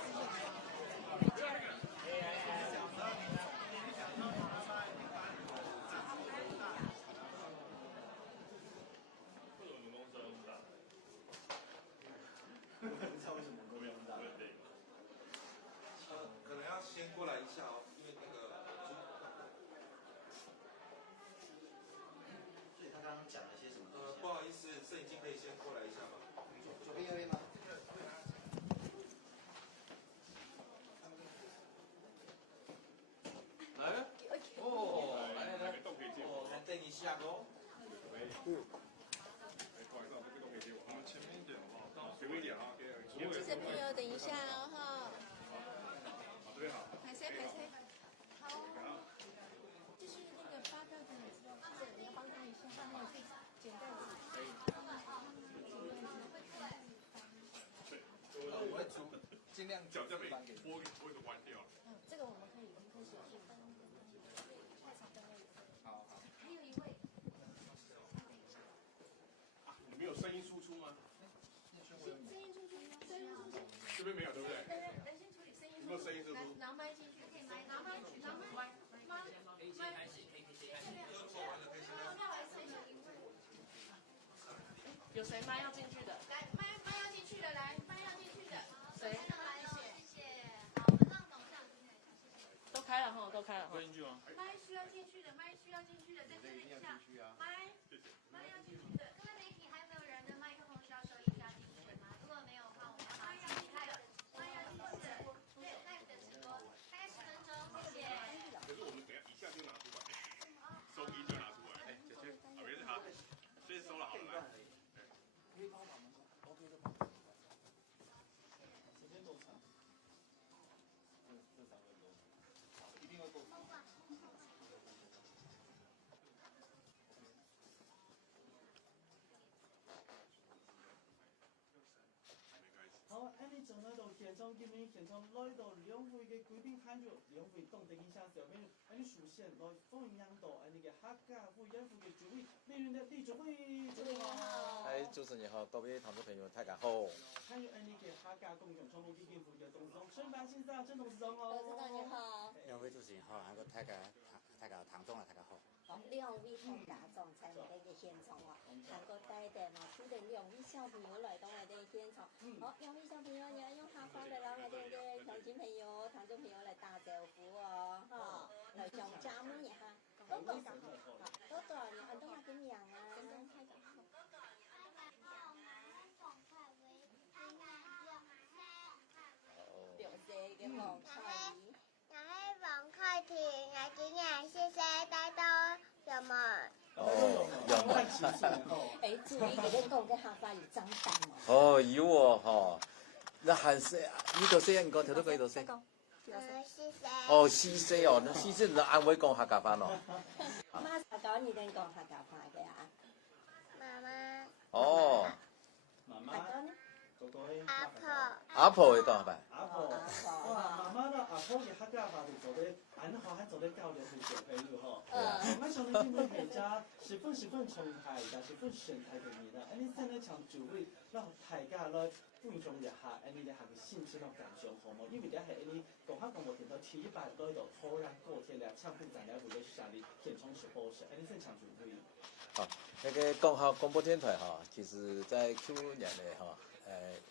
可能要先过来一下因为那个。所以他刚刚讲了些什么东西？不好意思，摄影机可以先过来一下吗？左边右边吗？来，来等一下哦。前面一点前面一点记者朋友等一下好，这边好。排谁？好。就是那个发票的，记者你要帮他一下，让他去简单。这边没有，对不对？人先处理声音，有没有声音输出？拿麦进去，可以麦，拿麦举，拿麦，可以先开始，可以先开始。有谁麦要进去的？来，麦要进去的，来，麦要进去的，谁？谢谢。好，我们让董事长进来。都开了哈，都开了哈。进去吗？麦需要进去的，麦需要进去的，再确认一下。麦要进去的。各位媒体，还有没有人的麦克风需要收音需要进去的吗？如果没有的话，我们要把它离开了。麦要进去的，对，那你的直播大概10分钟，谢谢。可是我们等一下就拿出来，收音就拿出来。哎，姐姐，没事好，先收了好了，来。可以帮我把门 OK 就帮。时间多长？这3分钟，好，一定要够。好，安尼从那度现场今日现场来到两会嘅贵宾喊住，两会当地影响小朋友，安尼首先来欢迎到安尼嘅客家委员会嘅主委，美云的李主委，主委好。哎，主持人好，各位听众朋友，大家好。还有安尼嘅客家共享传播基金会嘅董事长沈凡先生，郑董事长哦。董事长你好。两位主持人好，还有大家唐总啊，大家好。两位同家长在我哋嘅现场哦，能够带点哦，出定2位小朋友来到我哋现场。好，2位小朋友，你要用客话嚟让我哋嘅乡亲朋友、听众朋友嚟打招呼哦，哈，嚟上家门一下。哥哥，哥哥，你安东话叫咩啊？表姐嘅王太姨。我係黃開田，我今日謝謝帶到有冇？哎，注意你哋講嘅客話要爭啖嘛。哦，有哦，哈，那喊誰啊？呢度寫，你講條都講呢度寫。謝謝。哦，西西哦，那西西就安慰講客家話咯。媽實講你哋講客家話嘅啊？媽媽。哦。媽媽。阿婆。阿婆會講係咪？阿婆，哇，媽媽啦，阿婆嘅客家話就做得，很好，還做得教練小朋友哈。我想呢，今日大家十分崇泰，但十分神態嘅你啦，你真係唱主位，讓大家咧觀眾一下，你哋下嘅心情同感想好冇？因為咧係你講下講我聽到700多度突然過天咧，唱不展咧會喺下裡現場直播時，你真唱主位。好，那個廣播電台哈，其實在去年咧哈。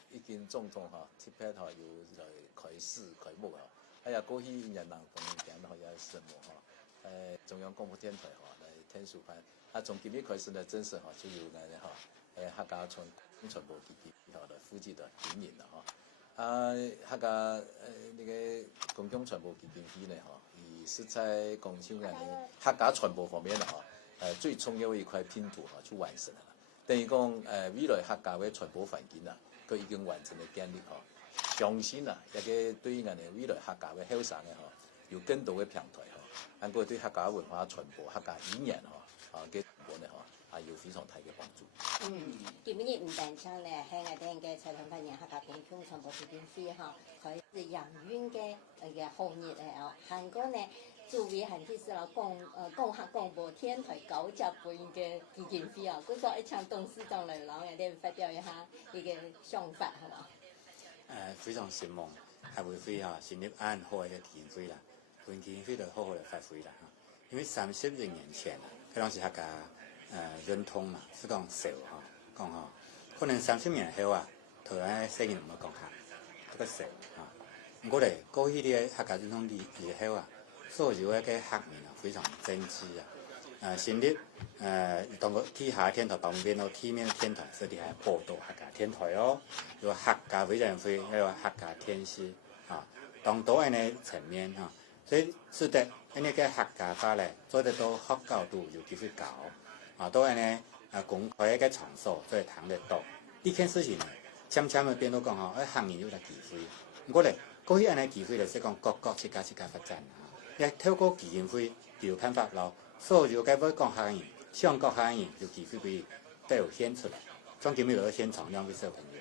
已經總統哈，T8哈有來開幕哈，哎呀過去1年人逢年哈也什麼哈，中央廣播電台哈來聽書班，從今日開始呢，正式哈就由我哋哈，客家傳播基金哈來負責的經營啦哈，客家那個公共傳播基金會呢哈，以實在講像我哋客家傳播方面的哈，最重要的一塊拼圖哈就完成了。等於講未來客家嘅傳播環境啊，佢已經完成嘅建立吼，相信啊，一個對於我哋未來客家嘅後生嘅吼，有更多嘅平台吼，能夠對客家文化傳播、客家語言吼嘅傳播呢吼，有非常大嘅幫助。今日唔單止咧，喺我哋嘅財團辦人客家公共傳播基金會吼，佢是營運嘅行業嚟哦，韓國呢。作為係其實啦，講客廣播電台90倍嘅基金會啊，嗰個一場董事長嚟講，我哋發表一下呢個想法，係嘛？非常希望客委會哈成立安好嘅基金會啦，基金會就好好嚟發揮啦嚇。因為30多年前啊，嗰陣時客家認同嘛，是講少嚇，講嚇，可能30年後啊，台灣生意唔好講客，這個少嚇。我哋過去啲客家認同以後啊。所有嘅客面啊，非常珍惜啊！成立當個地下天台旁邊咯，地面天台這裡係報道客家天台哦，有客家委員會，還有客家天師啊，當到安尼層面啊，所以使得安尼個客家話咧做得到學高度有機會高啊，到安尼公開嘅場所做得談得到。呢件事情呢，漸漸嘅變到講吼，行業有個機會，我咧過去安尼機會就是講各自家發展啊。也透過基金會調判法咯，所有嘅要講客人、想講客人有機會俾都有顯出來。將今日落去現場2位小朋友，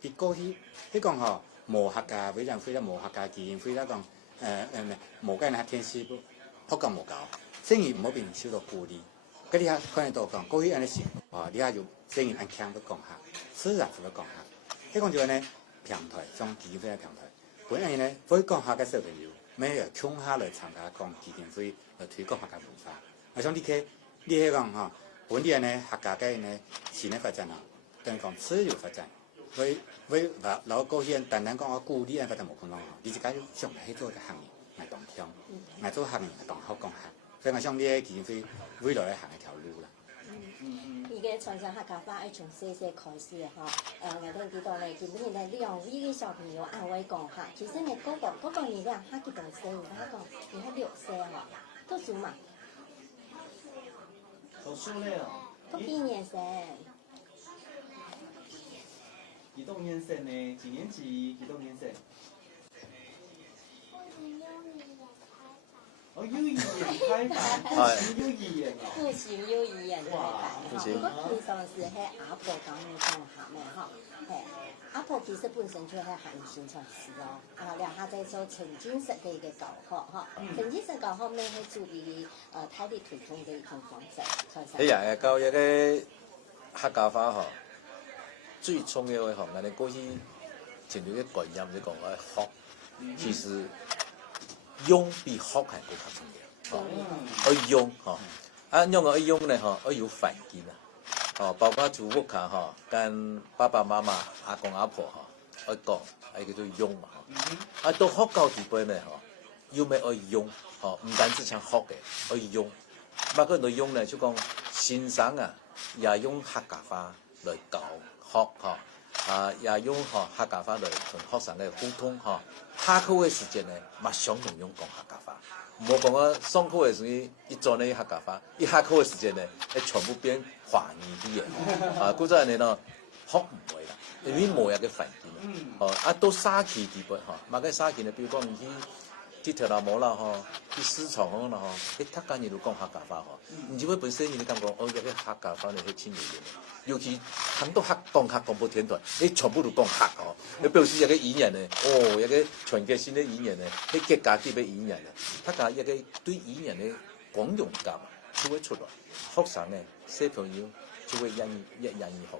別過去你講吼無客家委員會啦，無客家基金會啦講無間客天師學講無夠，生意唔好變受到孤立。嗰啲客可能都講過去安尼想，你下有生意安強要講客，自然就要講客。你講就係呢，平台，种基金会嘅平台。本来呢，可以讲客家小朋友，每日共下来参加讲基金会来推广客家文化。啊，像你去讲哈，本地人呢客家嘅呢前嘅发展啊，等于讲自由发展。为老高兴，单单讲我鼓励人发展无可能哈，你自家要上来去做一个行业，来当听，来做行业当好讲客。所以我想呢個基金會未來行一條路啦。而家傳承客家話係從細細開始嘅嗬。我聽幾多咧，基本上咧兩呢啲小朋友安慰講下，其實你嗰個年齡他幾多歲？他講你係6歲嗬，讀書嘛？讀書咧哦。讀幾年生？幾多年生呢？幾年級？幾多年生？哦，幼兒園開辦，幼兒園哦。附小幼兒園開辦嘅嗬。不過平常時喺阿婆講嘅講下咩嗬？係阿婆其實本身就係行宣傳師咯，然後在做沉浸式嘅一個教學嗬。沉浸式教學咩係注意大力推動嘅一種方式。喺人嘅教育嘅客家話嗬，最重要嘅嗬，我哋過去前段嘅概念你講嘅學，其實。用比學係更加重要，要用嗬，用個用咧嗬，要有環境啊，包括做屋企嗬，跟爸爸媽媽、阿公阿婆嗬，要講係叫做用嘛嗬，到學校地步咧嗬，要咩要用嗬，唔單止像學嘅，要用，包括內容咧就講先生啊，也用客家話來教學嗬，也用客家話來同學生嘅溝通嗬。下課嘅時間呢，馬上同用講客家話，唔好講我上課嘅時候一做呢客家話，一下課嘅時間呢，全部變華語啲嘢，故咗人哋咯學唔會啦，因為冇一個環境，到沙期地步馬嘅沙期呢，比如講去條樓冇啦去市場嗰啦你突然間都講客家話唔知佢本身你感覺有個客家話你係親人尤其很多客講客廣播電台，你全部都講客你表示一個語言呢，一個全國性的語言呢，你國家級嘅語言呢，大家一個對語言的廣容感就會出來，學生呢小朋友就會願意學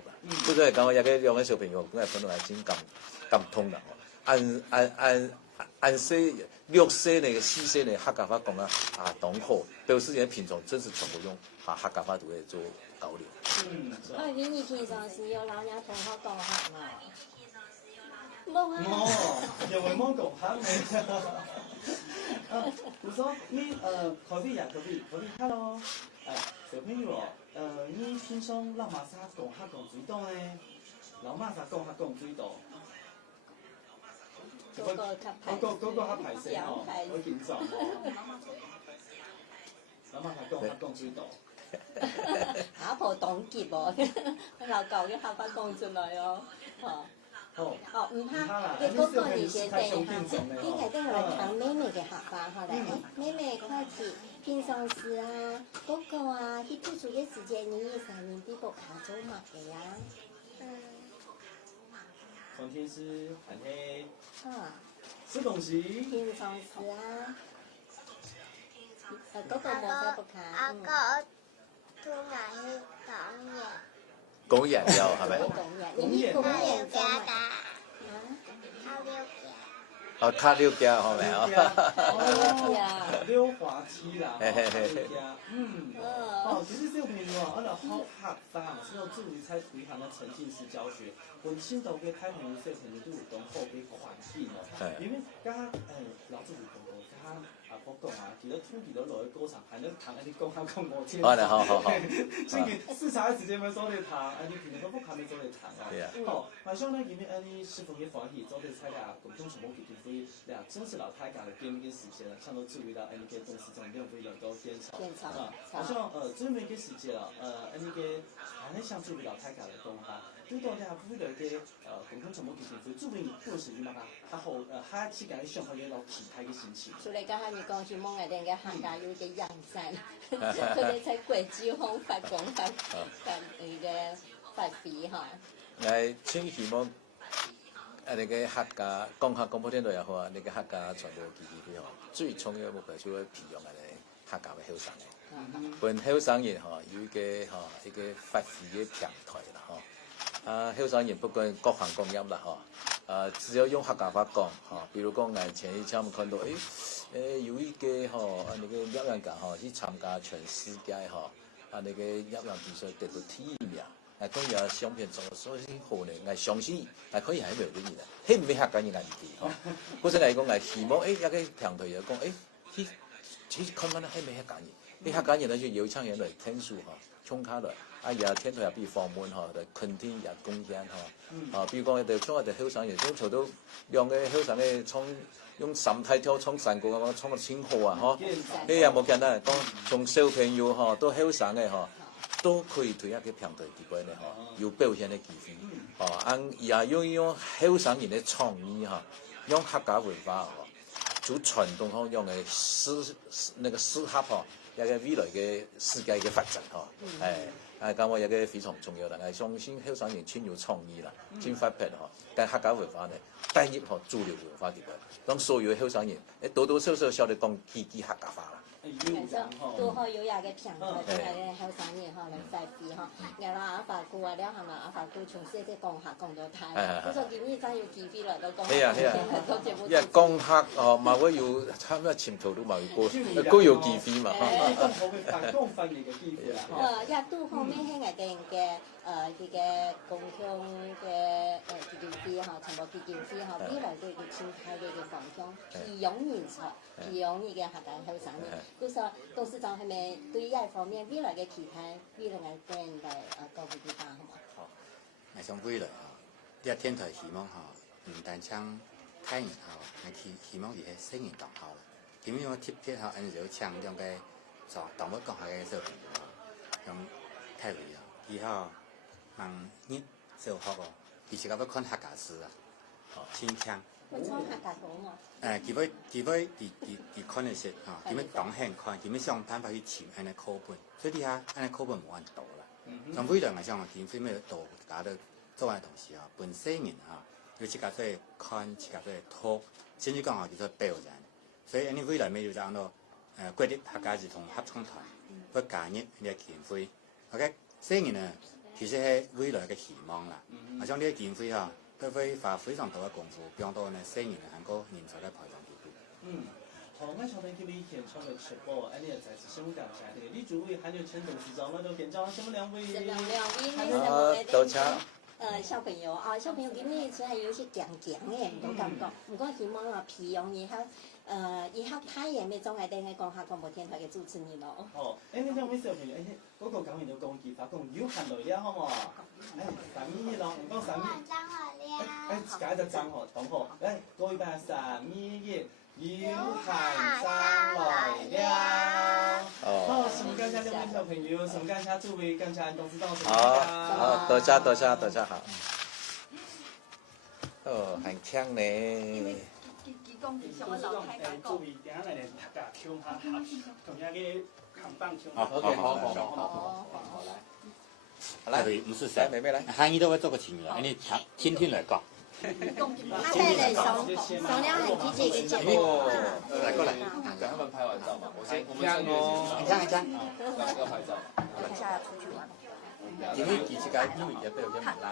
啦。所以講一個兩個小朋友，咁係可能係真咁通啦。按6歲呢、4歲呢客家話講當好，表示人平常真是全部用客家話都會做交流。你平常時有老人同學講客嘛？冇啊。又會冇講客咩？我說你可以，hello， 小朋友你平常老媽生講客講最多呢？老媽生講客講最多。嗰個黑排聲哦，好緊張哦。老媽生講客講最多。阿婆當劫喎，老舊嘅客家講出來哦，唔怕，你嗰個以前地下，應該都係講妹妹嘅客家，後來妹妹開始平常時啊，嗰個啊，啲讀書嘅時間你3年啲國家做乜嘅呀？從天師很黑，吃東西。平常時啊，嗰個冇咩國家。出來去講嘢又係咪？講家噶，卡溜家係咪溜滑梯啦，其實小朋友我哋學客家，先有注意在推行嘅沉浸式教學，本身都嘅太平小朋友都會講好嘅環境哦，因為家老師會講到家。我講其實初期都落去高層，係咧談一啲講下講我聽。好。所以試下時間咪做嚟談，你平常都不談咪做嚟談啊。好，馬上呢，因為你師傅嘅歡喜，做嚟參加共同傳播基金會，真是老太家嘅見面時間啦，相當注意到你嘅董事長兩位能夠現場。馬上最尾嘅時間啦，你嘅係想注意老太家嘅講下。最多咧，為了嘅共同傳播基金會，注意故事嘛，下次嘅上課嘅老期待嘅心情。除了剛才你講希望我哋嘅客家有一個養生，佢哋在國際上發光發揮嚇。我真希望你嘅客家講客廣播電台又好啊，你嘅客家傳播基金會最重要嘅目標就係培養我哋客家嘅後生人，本後生人有一個發揮嘅平台啦後生人不管各行各業啦只要用客家话讲，比如讲前一天我们看到，有一个那个业人家去参加全世界那个业人比赛得到第1名，可以相片做所以好呢，我相信可以係每個人啦，迄唔係客家人嚟嘅，嗰陣嚟講希望一個平台又講去看翻迄唔係客家人，啲客家人咧就邀請人嚟聽書唱卡來。也天台入邊訪問嚟肯定也貢獻比如講我哋後生人都做到讓嘅後生嘅用心態跳創山歌咁樣創個稱號呢又冇簡單講，從小朋友到後生嘅都可以推一個平台機會咧有表現嘅機會也用後生人嘅創意用客家文化做傳統用嘅適合一個未來嘅世界嘅發展咁我有個非常重要啦，相信後生人真有創意啦，真發掘但客家文化呢，帶入主流文化入去，讓所有後生人多多少少曉得講自己客家話啦。都好有一個平台，俾我哋後生人嚟發揮然後阿發哥了係嘛？阿發哥從小啲講客講到大，佢說今年真有機會來到講。因為講客嘛，我要差唔多前途都冇個有機會嘛。也都後面係我哋嘅佢嘅共享嘅基金會全部基金會未來嘅展開嘅方向，培養人才，培養呢個客家後生人。就說董事長係咪對呢方面未來嘅期待，未來嘅個人嚟高啲地方好嘛？好，我想未來呢天台希望唔單唱睇人我希望而係聲音當好啦。點樣貼貼按照唱兩個就當我講下嘅小朋友用睇佢以後問你小學其實我看客家詩清腔。會唱客家歌嘛？佢看嘅時點樣當輕看，點樣想辦法去潛喺個課本，所以啲下喺個課本冇人讀啦。咁未來我想見飛咩讀，大家都做嘅同時本身人要自家做看，自家做讀，甚至講叫做標人。所以你未來咪要講到國立客家兒童合唱團，不加入呢個見飛。OK， 雖然呢其實係未來嘅希望啦。我想呢個見飛都會花非常多嘅功夫，讓到呢雖然係個人才嘅培養機會。好，我想睇佢哋現場嘅直播，你又再次先感謝你。你諸位還有請董事長，我都現場什麼兩位？多謝。小朋友小朋友今年只係有些強強嘅種感覺，不過希望培養以後他也未總係等嘅講下廣播電台嘅主持人咯。你兩位小朋友，嗰個講完就講技法，講要行來了，好冇？3米咯，唔講3米。解就爭同學，嚟各位班3米要行上來了。好，先感謝兩位小朋友，先感謝諸位，感謝董事長。好，多謝好。很強呢。注意，等下嚟客家腔下同樣嘅扛棒腔。好來，唔是誰，漢語都會做個情侶，你聽聽來講。他帶嚟上兩很積極嘅節目。過來，等他們拍完照嘛，我們兩個拍照。等下出去玩。因為其實因為也被有啲唔拉。